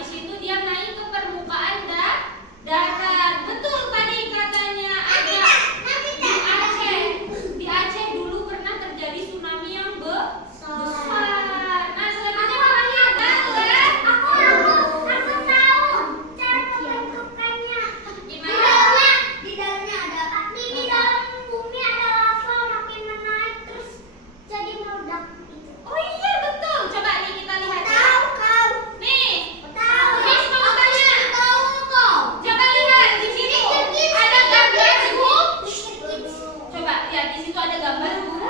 habis itu dia naik ke permukaan darat. Betul tadi katanya ada di Aceh. Di Aceh dulu pernah terjadi tsunami yang besar. Nah, selanjutnya orangnya adalah Aku tahu cara pembentukannya. gimana? Di dalamnya ada api, di dalam bumi ada lava makin menaik terus jadi meledak gitu. Oh iya betul. Coba nih kita lihat ya. Tahu kau? Nih, Tahu. Miss mau tanya. Tahu kau? Coba lihat di sini ada gambar gunung. Coba lihat di situ ada gambar gunung.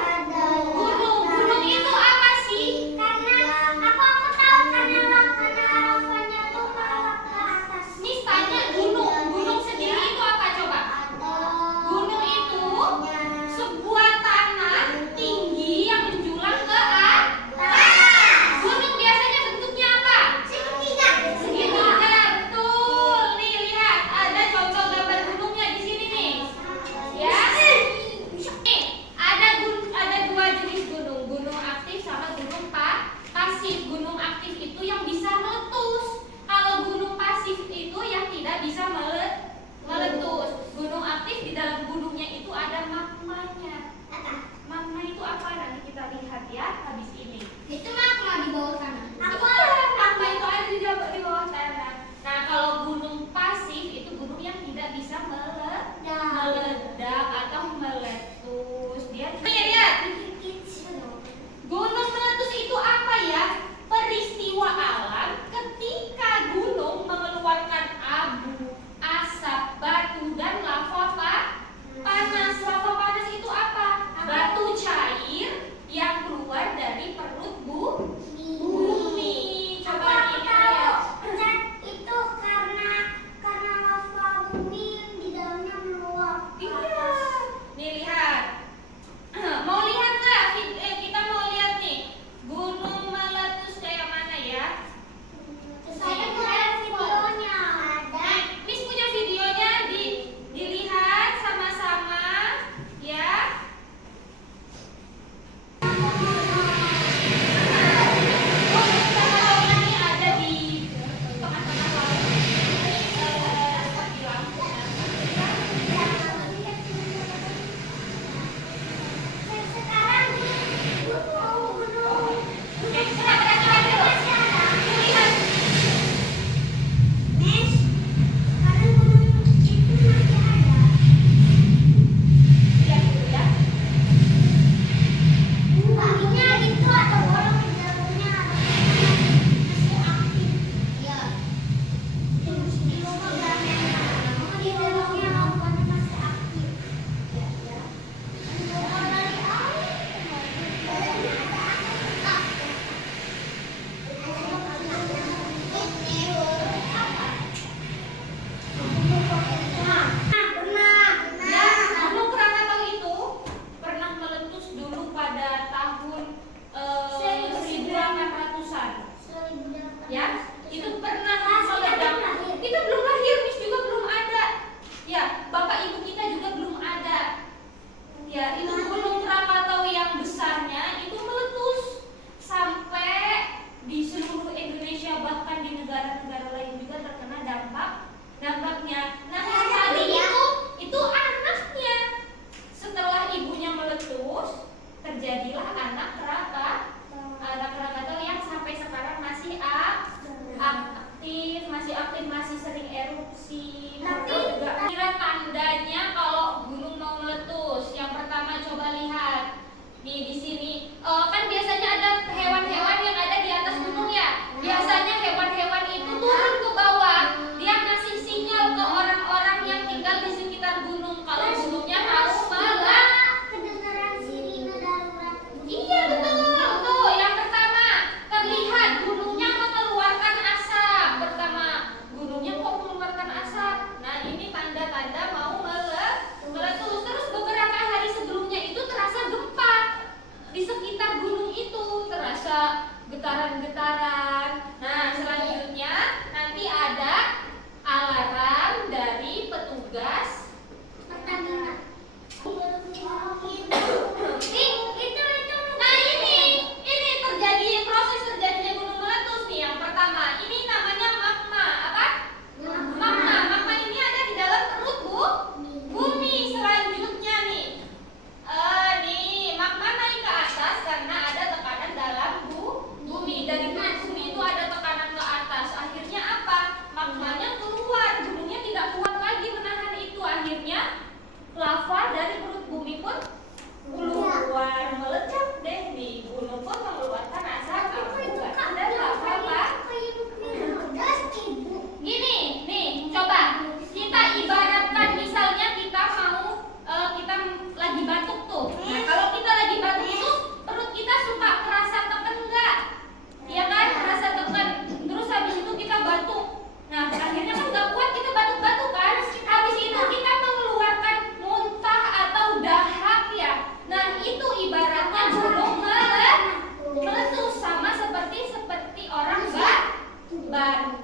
Gunung itu apa sih? Karena aku tahu karena lavanya tuh meleleh ke atas. Miss tanya gunung sendiri itu apa coba? Gunung itu sebuah tanah tinggi yang menjulang ke atas. Gunung biasanya bentuknya apa? Segitiga, betul. Nih lihat, ada contoh gambar gunungnya di sini nih. Ya. Nih, ada dua jenis gunung, gunung aktif sama gunung pasif. Gunung aktif itu yang bisa meletus. Kalau gunung pasif itu yang tidak bisa meletus. Gunung aktif di dalam gunungnya itu ada magmanya. Magma itu apa? Nanti kita lihat ya habis ini. Itu magma di bawah tanah. Magma itu ada di bawah tanah. Nah, kalau gunung pasif itu gunung yang tidak bisa meledak atau meletus. Dia lihat. Gunung meletus itu apa ya? Peristiwa alam ketika gunung mengeluarkan abu, asap, batu, dan lava panas. Lava panas itu apa? Batu cair yang keluar dari perut bumi. Coba lihat. Itu karena lava bumi yang di dalamnya meluap. Iya. Nih lihat. Mau lihat nggak? Kita mau lihat nih. Gunung meletus kayak mana ya? Saya punya videonya. Nah, Miss punya videonya dilihat sama-sama ya. Ini ada di tengah-tengah laut. Seperti lampu. Sekarang gunung. Oke, lihat. Nes, sekarang gunung itu masih ada. Lihat dulu ya. Buktinya itu ada orang di dalamnya masih aktif. Iya. Di dalamnya lavanya masih aktif. Keluar dari air. Ya, Gunung Krakatau itu pernah meletus dulu pada tahun 1800-an. Ya, itu pernah meledak. Itu belum lahir, Miss juga belum ada. Ya, bapak ibu kita juga belum ada. Ya, itu Gunung Krakatau yang besarnya itu meletus sampai di seluruh Indonesia, bahkan di negara-negara lain juga terkena dampaknya. Nah, yang tadi itu anaknya. Setelah ibunya meletus, terjadilah anak Krakatau yang sampai sekarang masih aktif, masih sering erupsi. Tapi juga kira tandanya kalau gunung mau meletus. Yang pertama coba lihat. Nih di sini kan biasanya ada hewan-hewan yang ada di atas gunung ya. Biasanya hewan-hewan itu turun ke bawah. Dia ngasih sinyal ke orang-orang yang tinggal di sekitar gunung kalau gunungnya mau meletus. Kedengaran sirine darurat. Iya betul. Tuh yang pertama terlihat gunungnya mengeluarkan asap. Pertama gunungnya kok mengeluarkan asap?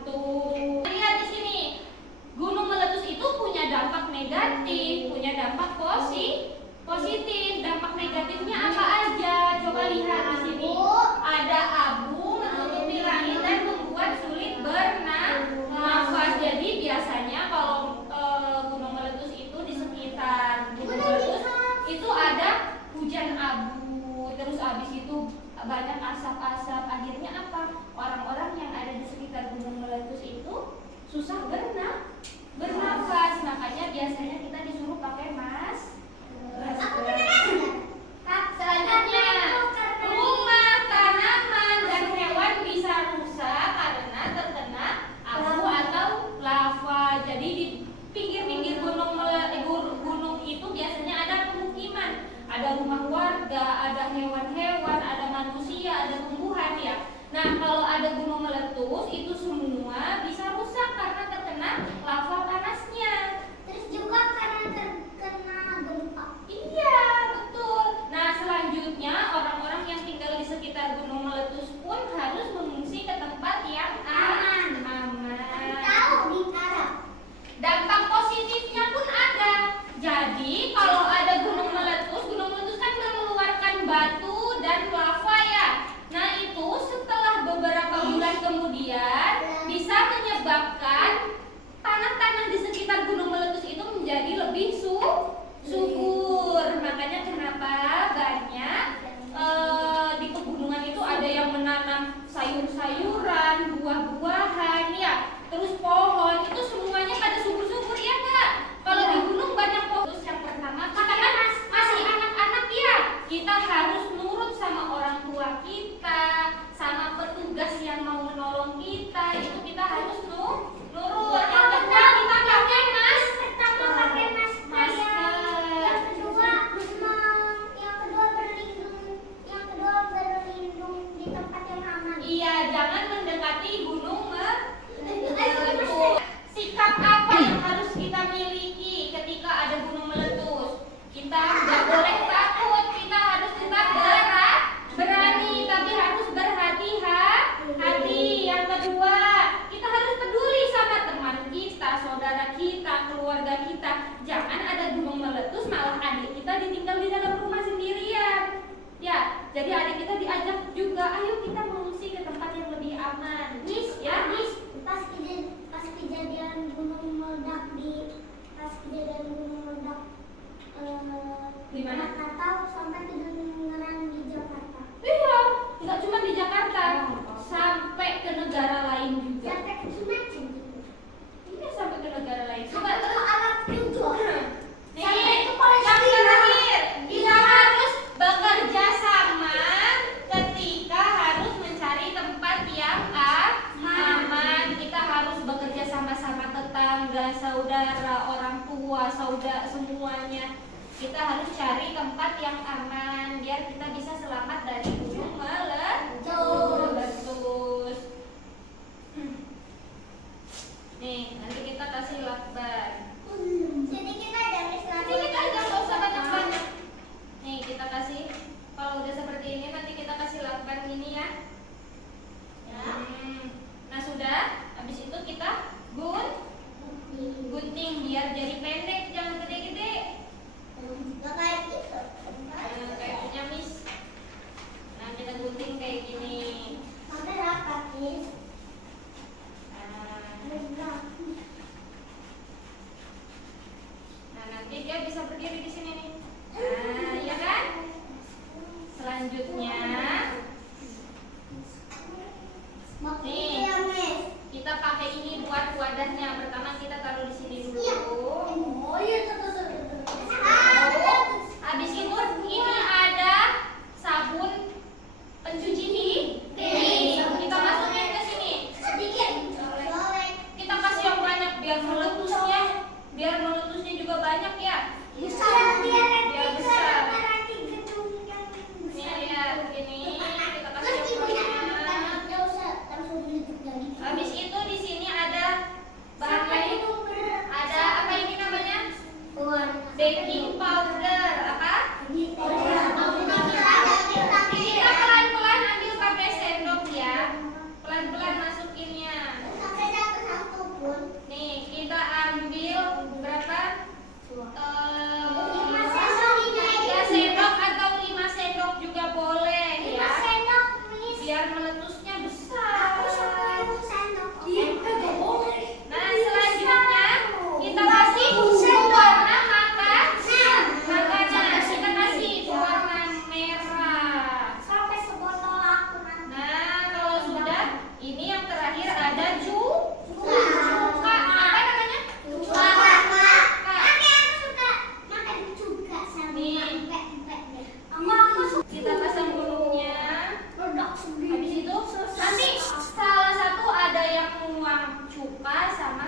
Betul. Lihat di sini. Gunung meletus itu punya dampak negatif, punya dampak positif. Dampak negatifnya apa aja? Coba lihat di sini. Ada abu menutupi langit dan membuat sulit bernafas. Jadi biasanya kalau gunung meletus itu di sekitar gunung meletus itu ada hujan abu. Terus habis itu banyak asap-asap. Akhirnya apa? Orang-orang yang ada di sekitar gunung meletus itu susah bernafas. Makanya biasanya kita disuruh pakai masker. Selanjutnya, rumah, tanaman, dan hewan bisa rusak karena terkena abu atau lava. Jadi di pinggir-pinggir gunung itu biasanya ada pemukiman, ada rumah warga, ada hewan-hewan, ada manusia, ada tumbuhan ya. Nah, kalau ada gunung meletus itu semua bisa rusak karena terkena lava panasnya. Terus juga karena terkena gempa. Iya, betul. Nah, selanjutnya orang-orang yang tinggal di sekitar gunung meletus pun harus mengungsi ke tempat yang aman. Tahu di Arab. Dampak positifnya pun ada. Jadi, kalau ada gunung meletus kan mengeluarkan batu dan lava ya. Nah, itu setelah beberapa bulan kemudian bisa menyebabkan tanah-tanah di sekitar gunung meletus itu menjadi lebih subur. Makanya kenapa banyak di pegunungan itu ada yang menanam sayur-sayuran, buah-buahan ya, terus pohon, itu semuanya pada subur-subur ya Kak. Kalau di gunung banyak pohon. Terus yang pertama, kita kan masih anak-anak ya, kita harus nurut sama orang tua kita, sama petugas yang mau menolong kita, itu kita harus nurut. Yang kedua kita pakai masker. Yang kedua berlindung di tempat yang aman. Iya, jangan mendekati gunung meletus. Sikap apa yang harus kita miliki ketika ada gunung meletus? Kita nggak boleh takut, kita harus tetap berani, tapi harus berhati-hati. Yang kedua, kita harus peduli sama teman kita, saudara kita, keluarga kita. Jangan ada gunung meletus malah adik kita ditinggal di dalam rumah sendirian. Ya, jadi adik kita diajak juga, ayo kita mengungsi ke tempat yang lebih aman. Pas kejadian gunung meledak Di mana? Krakatau sampai kedengeran di Jakarta. Iya, nggak cuma di Jakarta, sampai ke negara lain juga. Sampai ke Cimacan gitu. Iya, sampai ke negara lain. Coba Sampai ke alat video. nih, Sampai ke yang Palestina. terakhir, kita harus bekerja sama ketika harus mencari tempat yang aman. Kita harus bekerja sama-sama tetangga, saudara, orang tua, saudara semuanya. Kita harus cari tempat yang aman biar kita bisa selamat dari gunung meletus. Nih, nanti kita kasih lakban. Jadi kita ada Nanti kita aja nggak usah banyak-banyak. Nih, kita kasih. Kalau udah seperti ini nanti kita kasih lakban ini ya. Nah sudah, habis itu kita gunting biar jadi pendek, jangan gede-gede. kayak gitu. Kayak punya Miss. Nah kita gunting kayak gini. Sampai rapat nih. Nah, suka sama